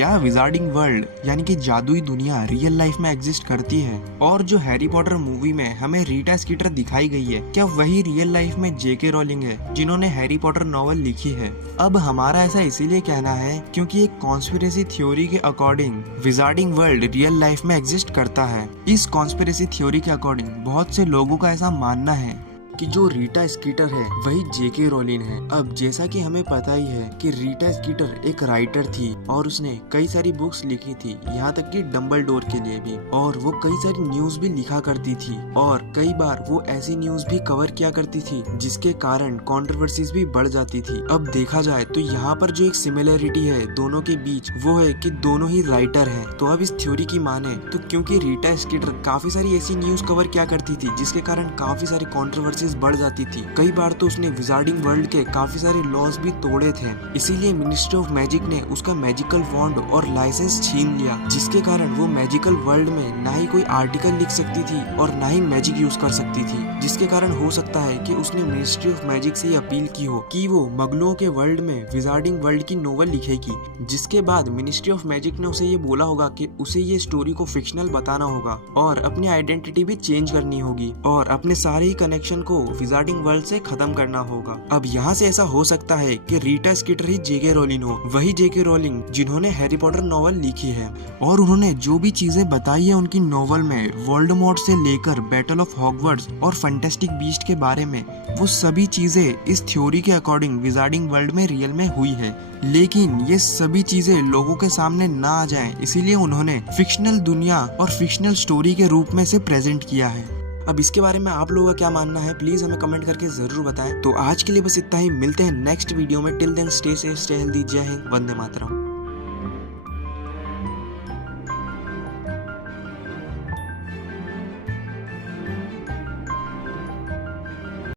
क्या wizarding world यानी कि जादुई दुनिया रियल लाइफ में एग्जिस्ट करती है? और जो हैरी पॉटर मूवी में हमें रीटा स्कीटर दिखाई गई है, क्या वही रियल लाइफ में जेके रोलिंग है जिन्होंने हैरी पॉटर नॉवल लिखी है? अब हमारा ऐसा इसीलिए कहना है क्योंकि एक कॉन्स्पिरेसी थ्योरी के according wizarding world real life में एग्जिस्ट करता है। इस कॉन्स्पिरेसी थ्योरी के अकॉर्डिंग बहुत से लोगों का ऐसा मानना है कि जो रीटा स्कीटर है वही जेके रोलिन है। अब जैसा कि हमें पता ही है कि रीटा स्कीटर एक राइटर थी और उसने कई सारी बुक्स लिखी थी, यहाँ तक कि डम्बलडोर के लिए भी, और वो कई सारी न्यूज भी लिखा करती थी और कई बार वो ऐसी न्यूज भी कवर किया करती थी जिसके कारण कंट्रोवर्सीज भी बढ़ जाती थी। अब देखा जाए तो यहाँ पर जो एक सिमिलरिटी है दोनों के बीच वो है कि दोनों ही राइटर हैं। तो अब इस थ्योरी की माने तो क्योंकि रीटा स्कीटर काफी सारी ऐसी न्यूज कवर किया करती थी जिसके कारण काफी सारी कंट्रोवर्सीज बढ़ जाती थी, कई बार तो उसने विजार्डिंग वर्ल्ड के काफी सारे लॉज भी तोड़े थे। इसीलिए मिनिस्ट्री ऑफ मैजिक ने उसका मैजिकल वॉन्ड और लाइसेंस छीन लिया, जिसके कारण वो मैजिकल वर्ल्ड में ना ही कोई आर्टिकल लिख सकती थी और ना ही मैजिक यूज कर सकती थी, जिसके कारण हो सकता है कि उसने मिनिस्ट्री ऑफ मैजिक से अपील की हो कि वो मगलों के वर्ल्ड में विजार्डिंग वर्ल्ड की नोवेल लिखेगी। जिसके बाद मिनिस्ट्री ऑफ मैजिक ने उसे ये बोला होगा कि उसे ये स्टोरी को फिक्शनल बताना होगा और अपनी आइडेंटिटी भी चेंज करनी होगी और अपने सारे ही कनेक्शन को विजार्डिंग वर्ल्ड से खत्म करना होगा। अब यहाँ से ऐसा हो सकता है कि रीटा स्कीटर ही जेके रोलिंग हो, वही जेके रोलिंग जिन्होंने हैरी पॉटर नॉवल लिखी है। और उन्होंने जो भी चीजें बताई है उनकी नॉवल में, वोल्डेमॉर्ट से लेकर बैटल ऑफ हॉगवर्ट्स और फैंटास्टिक बीस्ट के बारे में, वो सभी चीजें इस थ्योरी के अकॉर्डिंग विजार्डिंग वर्ल्ड में रियल में हुई है। लेकिन ये सभी चीजें लोगों के सामने ना आ जाएं, इसीलिए उन्होंने फिक्शनल दुनिया और फिक्शनल स्टोरी के रूप में से प्रेजेंट किया है। अब इसके बारे में आप लोगों का क्या मानना है, प्लीज हमें कमेंट करके जरूर बताएं। तो आज के लिए बस इतना ही, मिलते हैं नेक्स्ट वीडियो में। Till then stay safe, stay healthy. जय हिंद, वंदे मातरम।